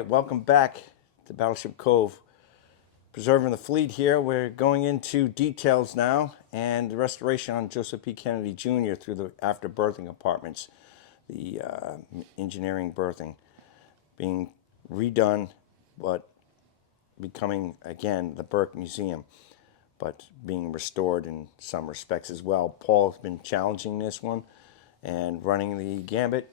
right, welcome back to Battleship Cove. Preserving the fleet here. We're going into details now and the restoration on Joseph P. Kennedy Jr. through the After Berthing apartments, the engineering berthing being redone, but becoming again the Burke Museum, but being restored in some respects as well. Paul's been challenging this one and running the gambit.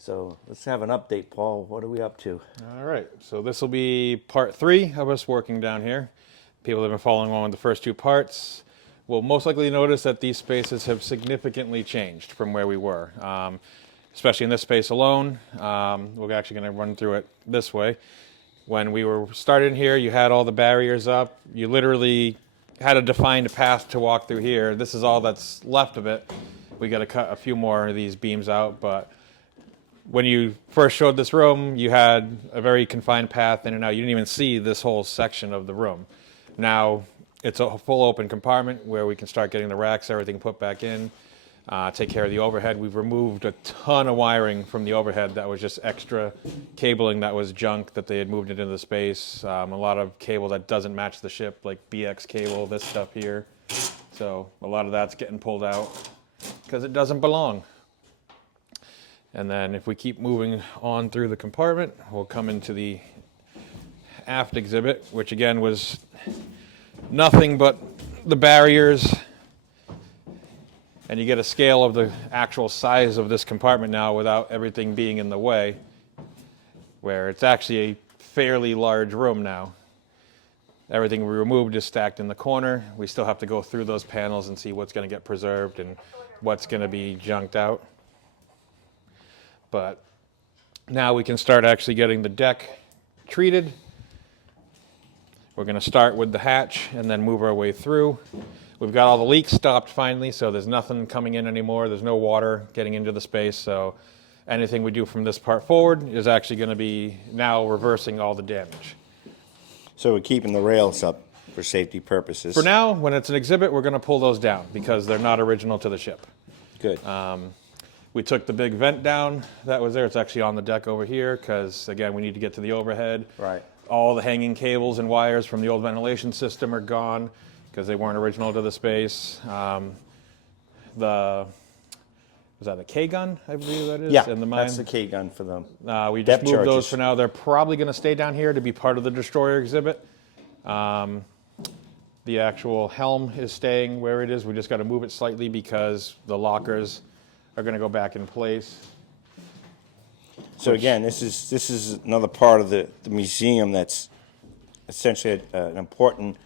So let's have an update, Paul. What are we up to? All right, so this will be part 3 of us working down here. People that have been following along with the first 2 parts will most likely notice that these spaces have significantly changed from where we were, especially in this space alone. We're actually going to run through it this way. When we were started here, you had all the barriers up. You literally had a defined path to walk through here. This is all that's left of it. We got to cut a few more of these beams out, but when you first showed this room, you had a very confined path in and out. You didn't even see this whole section of the room. Now it's a full open compartment where we can start getting the racks, everything put back in, take care of the overhead. We've removed a ton of wiring from the overhead that was just extra cabling that was junk that they had moved into the space. A lot of cable that doesn't match the ship, like BX cable, this stuff here. So a lot of that's getting pulled out because it doesn't belong. And then if we keep moving on through the compartment, we'll come into the aft exhibit, which again was nothing but the barriers. And you get a scale of the actual size of this compartment now without everything being in the way, where it's actually a fairly large room now. Everything we removed is stacked in the corner. We still have to go through those panels and see what's going to get preserved and what's going to be junked out. But now we can start actually getting the deck treated. We're going to start with the hatch and then move our way through. We've got all the leaks stopped finally, so there's nothing coming in anymore. There's no water getting into the space, so anything we do from this part forward is actually going to be now reversing all the damage. So we're keeping the rails up for safety purposes. For now, when it's an exhibit, we're going to pull those down because they're not original to the ship. Good. We took the big vent down that was there. It's actually on the deck over here because, again, we need to get to the overhead. Right. All the hanging cables and wires from the old ventilation system are gone because they weren't original to the space. Was that the K-gun, I believe that is? Yeah, in the mine? that's the K-gun for them. We Depth just moved those charges. for now. They're probably going to stay down here to be part of the destroyer exhibit. The actual helm is staying where it is. We just got to move it slightly because the lockers are going to go back in place. So again, this is another part of the museum that's essentially an important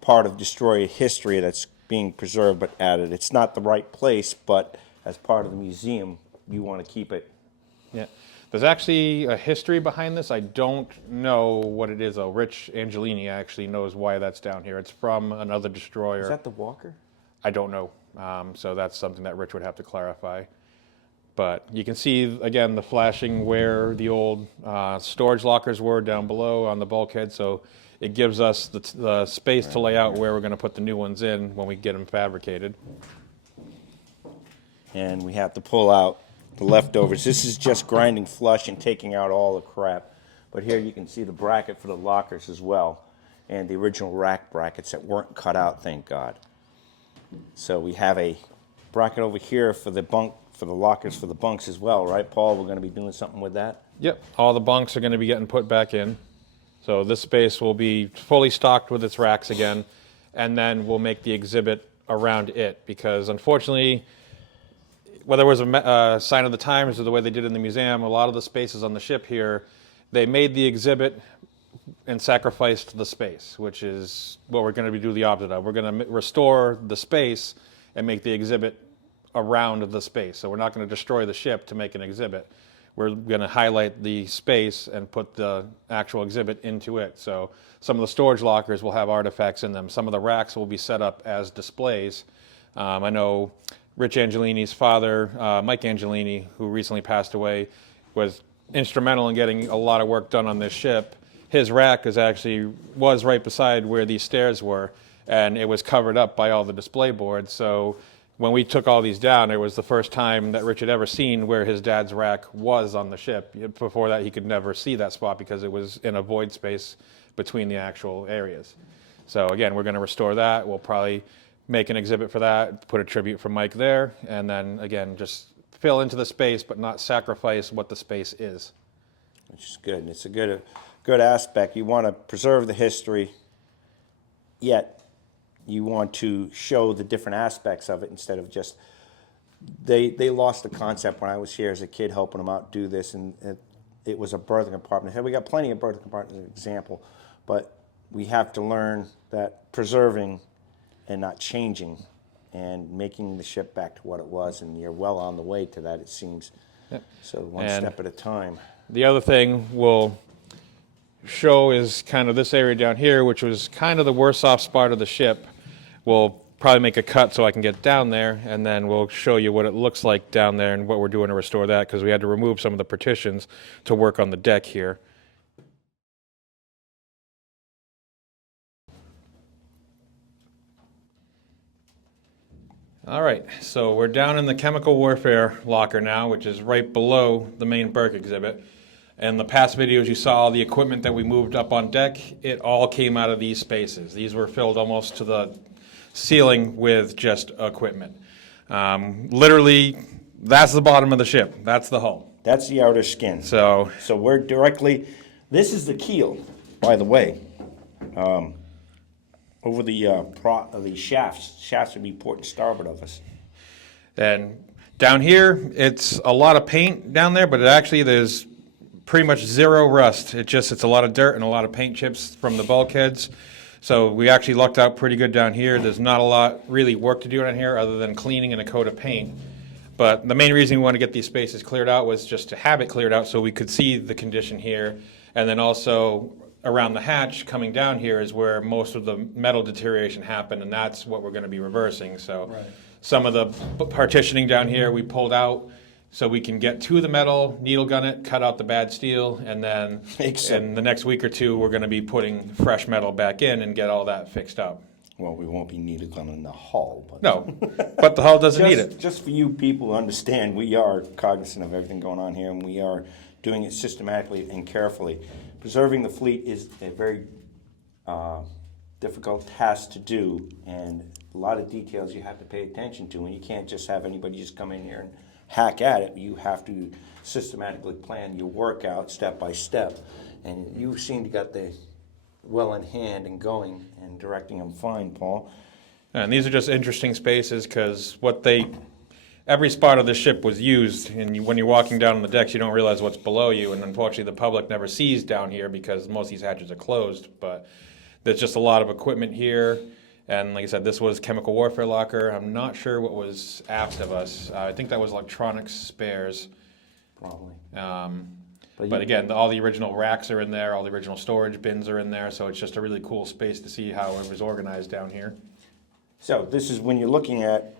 part of destroyer history that's being preserved but added. It's not the right place, but as part of the museum, you want to keep it. Yeah. There's actually a history behind this. I don't know what it is, though. Rich Angelini actually knows why that's down here. It's from another destroyer. Is that the Walker? I don't know. So that's something that Rich would have to clarify. But you can see, again, the flashing where the old storage lockers were down below on the bulkhead. So it gives us the space to lay out where we're going to put the new ones in when we get them fabricated. And we have to pull out the leftovers. This is just grinding flush and taking out all the crap. But here you can see the bracket for the lockers as well, and the original rack brackets that weren't cut out, thank God. So we have a bracket over here for the bunk, for the lockers for the bunks as well, right, Paul? We're going to be doing something with that? Yep, all the bunks are going to be getting put back in. So this space will be fully stocked with its racks again, and then we'll make the exhibit around it because unfortunately, whether it was a sign of the times or the way they did in the museum, a lot of the spaces on the ship here, they made the exhibit and sacrificed the space, which is what we're going to do the opposite of. We're going to restore the space and make the exhibit around the space. So we're not going to destroy the ship to make an exhibit. We're going to highlight the space and put the actual exhibit into it. So some of the storage lockers will have artifacts in them. Some of the racks will be set up as displays. I know Rich Angelini's father, Mike Angelini, who recently passed away, was instrumental in getting a lot of work done on this ship. His rack was right beside where these stairs were, and it was covered up by all the display boards. So when we took all these down, it was the first time that Rich had ever seen where his dad's rack was on the ship. Before that, he could never see that spot because it was in a void space between the actual areas. So again, we're going to restore that. We'll probably make an exhibit for that, put a tribute for Mike there, and then again, just fill into the space, but not sacrifice what the space is. Which is good. It's a good aspect. You want to preserve the history, yet you want to show the different aspects of it instead of just, they lost the concept when I was here as a kid helping them out do this, and it was a birthing apartment. We got plenty of birthing apartments as an example, but we have to learn that preserving and not changing and making the ship back to what it was, and you're well on the way to that, it seems. Yep. So one step at a time. The other thing we'll show is kind of this area down here, which was kind of the worst off spot of the ship. We'll probably make a cut so I can get down there, and then we'll show you what it looks like down there and what we're doing to restore that, because we had to remove some of the partitions to work on the deck here. All right, so we're down in the chemical warfare locker now, which is right below the main Burke exhibit. In the past videos, you saw all the equipment that we moved up on deck. It all came out of these spaces. These were filled almost to the ceiling with just equipment. Literally, that's the bottom of the ship. That's the hull. That's the outer skin. So we're directly, this is the keel, by the way. Over the shafts. Shafts would be port and starboard of us. and down here, it's a lot of paint down there, but there's pretty much zero rust. It's a lot of dirt and a lot of paint chips from the bulkheads. So we actually lucked out pretty good down here. There's not a lot really work to do down here other than cleaning and a coat of paint. But the main reason we want to get these spaces cleared out was just to have it cleared out so we could see the condition here. And then also around the hatch coming down here is where most of the metal deterioration happened, and that's what we're going to be reversing. So some of the partitioning down here we pulled out so we can get to the metal, needle gun it, cut out the bad steel, and then in the next week or two we're going to be putting fresh metal back in and get all that fixed up. Well, we won't be needle gunning the hull. But no, but the hull doesn't need it. Just for you people who understand, we are cognizant of everything going on here, and we are doing it systematically and carefully. Preserving the fleet is a very difficult task to do, and a lot of details you have to pay attention to, and you can't just have anybody just come in here and hack at it. You have to systematically plan your work out step by step, and you seem to got the well in hand and going and directing them fine, Paul. And these are just interesting spaces because every spot of the ship was used, and when you're walking down on the decks, you don't realize what's below you, and unfortunately the public never sees down here because most of these hatches are closed, but there's just a lot of equipment here, and like I said, this was chemical warfare locker. I'm not sure what was aft of us. I think that was electronics spares. Probably. But again, all the original racks are in there, all the original storage bins are in there, so it's just a really cool space to see how it was organized down here. So this is when you're looking at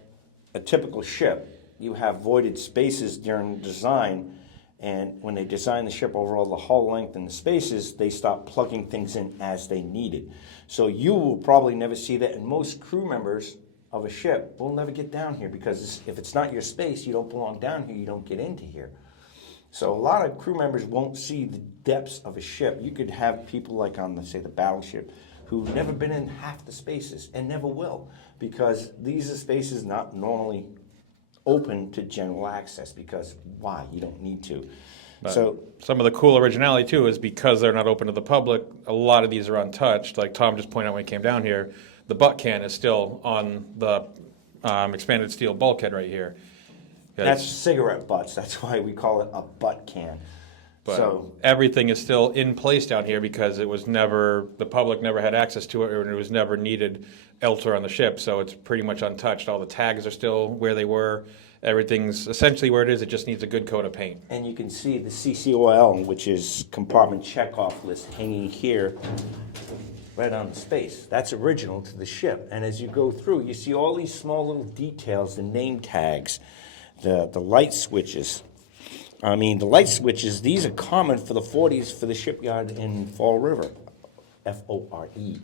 a typical ship, you have voided spaces during design, and when they design the ship over all the hull length and the spaces, they stop plugging things in as they need it. So you will probably never see that, and most crew members of a ship will never get down here because if it's not your space, you don't belong down here, you don't get into here. So a lot of crew members won't see the depths of a ship. You could have people like on, say, the battleship who've never been in half the spaces and never will, because these are spaces not normally open to general access, because why? You don't need to. But so some of the cool originality too is because they're not open to the public, a lot of these are untouched. Like Tom just pointed out when he came down here, the butt can is still on the expanded steel bulkhead right here. That's cigarette butts. That's why we call it a butt can. But so everything is still in place down here because it was the public never had access to it, or it was never needed elsewhere on the ship, so it's pretty much untouched. All the tags are still where they were. Everything's essentially where it is. It just needs a good coat of paint. And you can see the CCOL, which is compartment checkoff list, hanging here right on the space. That's original to the ship. And as you go through, you see all these small little details, the name tags, the light switches. I mean, the light switches, these are common for the 40s for the shipyard in Fall River, F-O-R-E,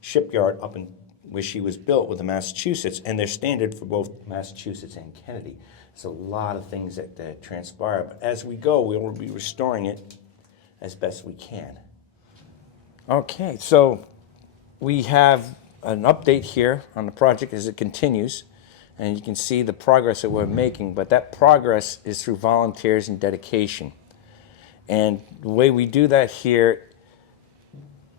shipyard up in where she was built with the Massachusetts, and they're standard for both Massachusetts and Kennedy. There's a lot of things that transpire, but as we go, we will be restoring it as best we can. Okay, so we have an update here on the project as it continues, and you can see the progress that we're making, but that progress is through volunteers and dedication. And the way we do that here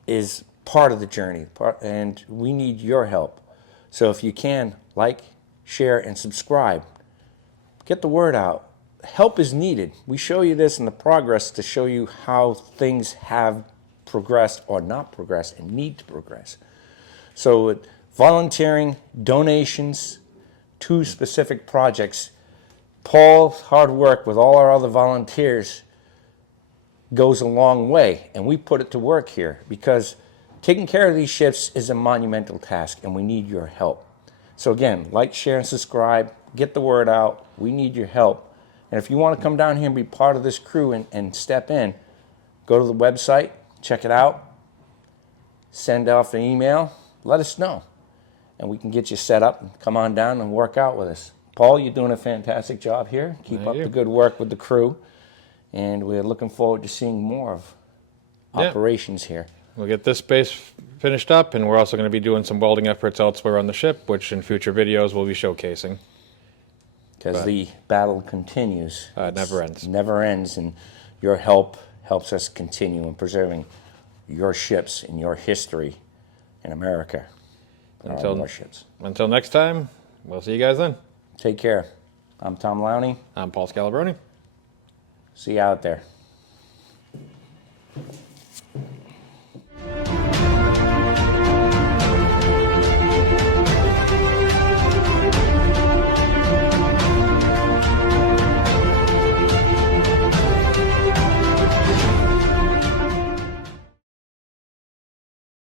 is part of the journey, and we need your help. So if you can, like, share, and subscribe. Get the word out. Help is needed. We show you this in the progress to show you how things have progressed or not progressed and need to progress. So with volunteering, donations to specific projects, Paul's hard work with all our other volunteers goes a long way, and we put it to work here because taking care of these ships is a monumental task, and we need your help. So again, like, share, and subscribe. Get the word out. We need your help. And if you want to come down here and be part of this crew and step in, go to the website, check it out, send off an email, let us know, and we can get you set up and come on down and work out with us. Paul, you're doing a fantastic job here. Keep up the good work with the crew, and we're looking forward to seeing more of operations here. We'll get this space finished up, and we're also going to be doing some welding efforts elsewhere on the ship, which in future videos we'll be showcasing. Because the battle continues. It never ends. It never ends, and your help helps us continue in preserving your ships and your history in America. Until next time, we'll see you guys then. Take care. I'm Tom Lowney. I'm Paul Scalabroni. See you out there.